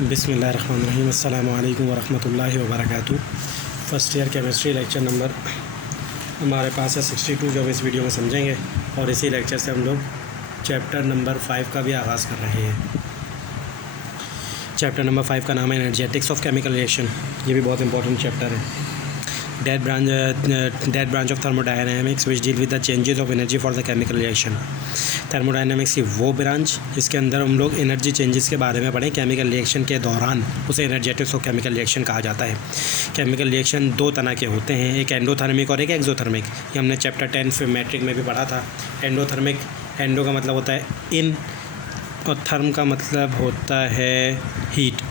बिस्मिल्लाहिर्रहमानिर्रहीम अस्सलामु अलैकुम वरहमतुल्लाहि वबरकातुहू। First year chemistry lecture number हमारे पास है 62 जो हम इस वीडियो में समझेंगे, और इसी लेक्चर से हम लोग चैप्टर नंबर 5 का भी आगाज़ कर रहे हैं। चैप्टर नंबर 5 का नाम है एनर्जेटिक्स ऑफ केमिकल रिएक्शन। ये भी बहुत इंपॉर्टेंट चैप्टर है। That branch of thermodynamics which deal with the changes of energy for the chemical reaction. Thermodynamics की वो ब्रांच जिसके अंदर हम लोग एनर्जी चेंजेस के बारे में पढ़ें केमिकल रिएक्शन के दौरान, उसे एनर्जेटिक्स ऑफ केमिकल रिएक्शन कहा जाता है। केमिकल रिएक्शन दो तरह के होते हैं, एक एंडोथर्मिक और एक एक्सोथर्मिक। ये हमने चैप्टर 10 मैट्रिक में भी पढ़ा था। एंडोथर्मिक, एंडो का मतलब होता है इन और थर्म का मतलब होता है हीट।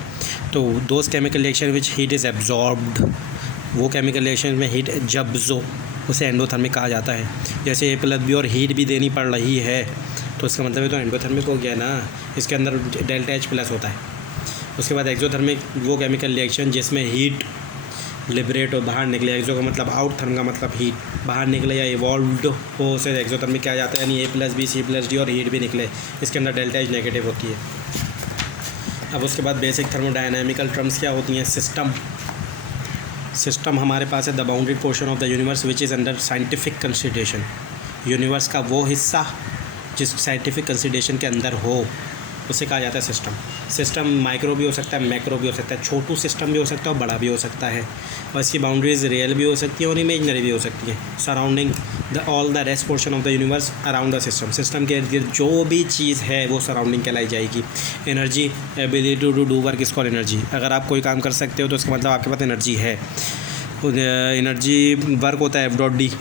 तो those chemical reaction which heat is absorbed, वो केमिकल रिएक्शन में हीट जब जो उसे एंडोथर्मिक कहा जाता है। जैसे A+B और हीट भी देनी पड़ रही है तो इसका मतलब है तो एंडोथर्मिक हो गया ना, इसके अंदर डेल्टा H+ होता है। उसके बाद एक्सोथर्मिक वो केमिकल रिएक्शन जिसमें हीट लिबरेट हो, बाहर निकले। एक्सो का मतलब आउट, थर्म का मतलब हीट, बाहर निकले या इवॉल्व्ड हो, उसे एक्सोथर्मिक कहा जाता है। यानी A+B C+D और हीट भी निकले, इसके अंदर डेल्टा H नेगेटिव होती है। अब उसके बाद बेसिक थर्मोडायनामिकल टर्म्स क्या होती हैं। सिस्टम हमारे पास है the bounded portion of the universe which is under scientific consideration. Universe का वो हिस्सा जिस साइंटिफिक कंसिडरेशन के अंदर हो उसे कहा जाता है सिस्टम। सिस्टम माइक्रो भी हो सकता है, मैक्रो भी हो सकता है, छोटू सिस्टम भी हो सकता है और बड़ा भी हो सकता है। और इसकी बाउंड्रीज रियल भी हो सकती है और इमेजनरी भी हो सकती है। Surrounding the all the rest portion of the universe around the system. System के इर्द गिर्द जो भी चीज़ है वो सराउंडिंग कहलाई जाएगी। Energy, ability to do work is called energy. अगर आप कोई काम कर सकते हो तो इसका मतलब आपके पास एनर्जी है। एनर्जी वर्क होता है F.D।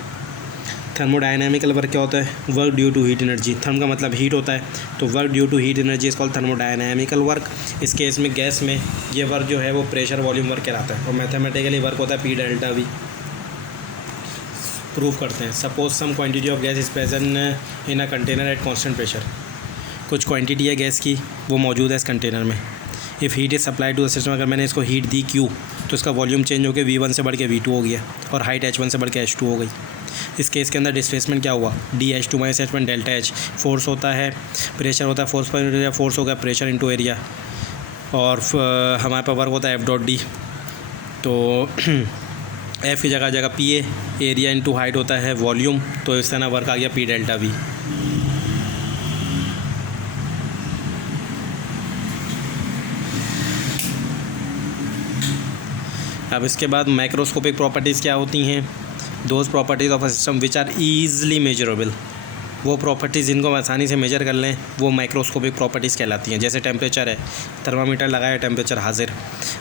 थर्मोडायनामिकल वर्क क्या होता है, work due to heat energy. Therm का मतलब हीट होता है, तो work due to heat energy is called thermodynamical work. इस केस में गैस में ये वर्क जो है वो प्रेशर वॉल्यूम वर्क कहलाता है, और मैथमेटिकली वर्क होता है P∆V। प्रूव करते हैं। Suppose some quantity of gas is present in a container at constant pressure. कुछ क्वांटिटी है गैस की, वो मौजूद है इस कंटेनर में। If heat is supply to the system, अगर मैंने इसको हीट दी Q तो इसका वॉल्यूम चेंज होकर V1 से बढ़ के V2 हो गया, और हाइट H1 से बढ़ के H2 हो गई। इस केस के अंदर डिस्प्लेसमेंट क्या हुआ, dH2 - H1 delta H। Force होता है, प्रेशर होता है, फोर्स पर एरिया, फोर्स हो गया प्रेशर इंटू एरिया, और हमारे पास वर्क होता है F.D। तो F की जगह PA, एरिया इंटू हाइट होता है वॉल्यूम, तो इस तरह वर्क आ गया P∆V। अब इसके बाद माइक्रोस्कोपिक प्रॉपर्टीज़ क्या होती हैं। Those properties of a system which are easily measurable. वो प्रॉपर्टीज़ जिनको हम आसानी से मेजर कर लें वो माइक्रोस्कोपिक प्रॉपर्टीज़ कहलाती हैं। जैसे टेम्परेचर है, थर्मामीटर लगाया, टेम्परेचर हाजिर।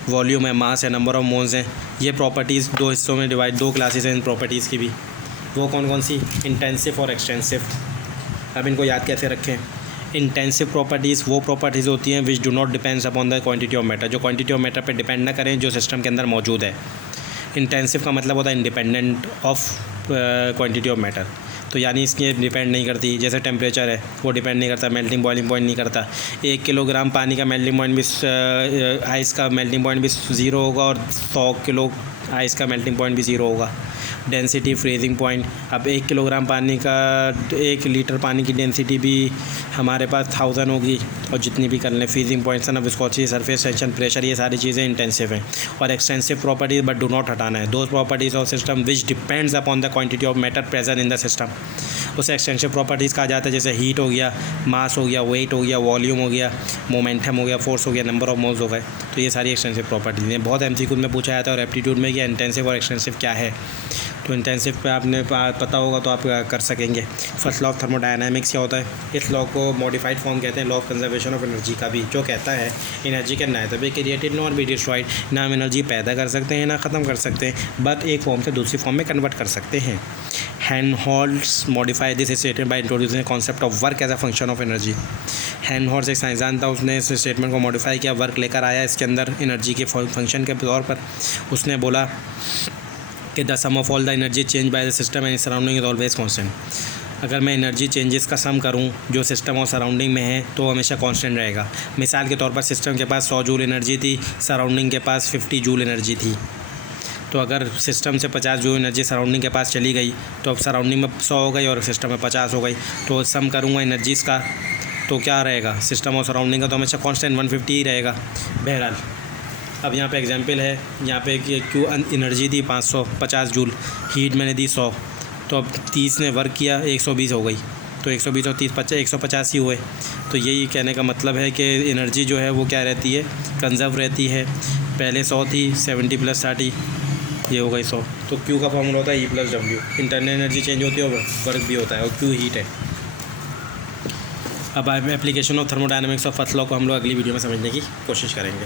वॉल्यूम है, मास है, नंबर ऑफ मोल्स हैं। ये प्रॉपर्टीज़ दो हिस्सों में डिवाइड, दो क्लासेस हैं इन प्रॉपर्टीज़ की भी। वो कौन कौन सी, इंटेंसिव और एक्सटेंसिव। अब इनको याद कैसे रखें। इंटेंसिव प्रॉपर्टीज़ वो प्रॉपर्टीज़ होती हैं which do not depends upon the quantity of matter, जो क्वांटिटी ऑफ मैटर पे डिपेंड ना करें, जो सिस्टम के अंदर मौजूद है। इंटेंसिव का मतलब होता है independent of quantity of matter, तो यानी इसकी डिपेंड नहीं करती। जैसे टेम्परेचर है वो डिपेंड नहीं करता, मेल्टिंग बॉइलिंग पॉइंट नहीं करता। 1 किलोग्राम पानी का मेल्टिंग पॉइंट भी, आइस का मेल्टिंग पॉइंट भी 0 होगा, और 100 किलो आइस का मेल्टिंग पॉइंट भी 0 होगा। Density, freezing point. अब 1 किलोग्राम पानी का, 1 लीटर पानी की डेंसिटी भी हमारे पास 1000 होगी, और जितनी भी कर लें। फ्रीजिंग पॉइंट्स ना, विस्कोसिटी, सरफेस टेंशन, प्रेशर, ये सारी चीज़ें इंटेंसिव हैं। और extensive properties but do not हटाना है। Those properties of system which depends upon the quantity of matter present in the system, उसे एक्सटेंसिव प्रॉपर्टीज़ कहा जाता है। जैसे हीट हो गया, मास हो गया, वेट हो गया, वॉल्यूम हो गया, मोमेंटम हो गया, फोर्स हो गया, नंबर ऑफ मोल्स हो गए। तो ये सारी एक्सटेंसिव प्रॉपर्टीज़ हैं। बहुत MCQ में पूछा जाता है और एप्टीट्यूड में कि इंटेंसिव और एक्सटेंसिव क्या है। तो इंटेंसिव पे आपने पता होगा तो आप कर सकेंगे। फर्स्ट लॉ ऑफ थर्मोडायनामिक्स क्या होता है, इस लॉ को मॉडिफाइड फॉर्म कहते हैं, law of conservation of energy का भी, जो कहता है energy can neither be created nor be destroyed. ना हम एनर्जी पैदा कर सकते हैं ना ख़त्म कर सकते हैं, बट एक फॉर्म से दूसरी फॉर्म में कन्वर्ट कर सकते हैं। Helmholtz modify this statement by introducing concept of work as a function of energy. Helmholtz एक साइंसदान था, उसने इस स्टेटमेंट को मॉडिफाई किया, वर्क लेकर आया इसके अंदर एनर्जी के फंक्शन के तौर पर। उसने बोला कि the sum of all the energy change by the system and surrounding is always constant. अगर मैं एनर्जी चेंजेस का सम करूं जो सिस्टम और सराउंडिंग में है तो हमेशा कांस्टेंट रहेगा। मिसाल के तौर पर सिस्टम के पास 100 जूल एनर्जी थी, सराउंडिंग के पास 50 जूल एनर्जी थी। तो अगर सिस्टम से 50 जूल एनर्जी सराउंडिंग के पास चली गई तो अब सराउंडिंग में 100 हो गई और सिस्टम में 50 हो गई। तो सम करूँगा एनर्जीज़ का तो क्या रहेगा, सिस्टम और सराउंडिंग का तो हमेशा कांस्टेंट 150 ही रहेगा। बहरहाल अब यहाँ पे एग्जांपल है, यहाँ पे कि क्यू एनर्जी थी 550 जूल, हीट मैंने दी 100, तो अब 30 ने वर्क किया 120 हो गई, तो 120 और 30 150 ही हुए। तो यही कहने का मतलब है कि एनर्जी जो है वो क्या रहती है, कंजर्व रहती है। पहले 100 थी, 70 + 30 ये हो गई 100। तो क्यू का फॉर्मूला होता है E + W, internal energy change होती है और वर्क भी होता है, और क्यू हीट है। अब application of thermodynamics of first law को हम लोग अगली वीडियो में समझने की कोशिश करेंगे।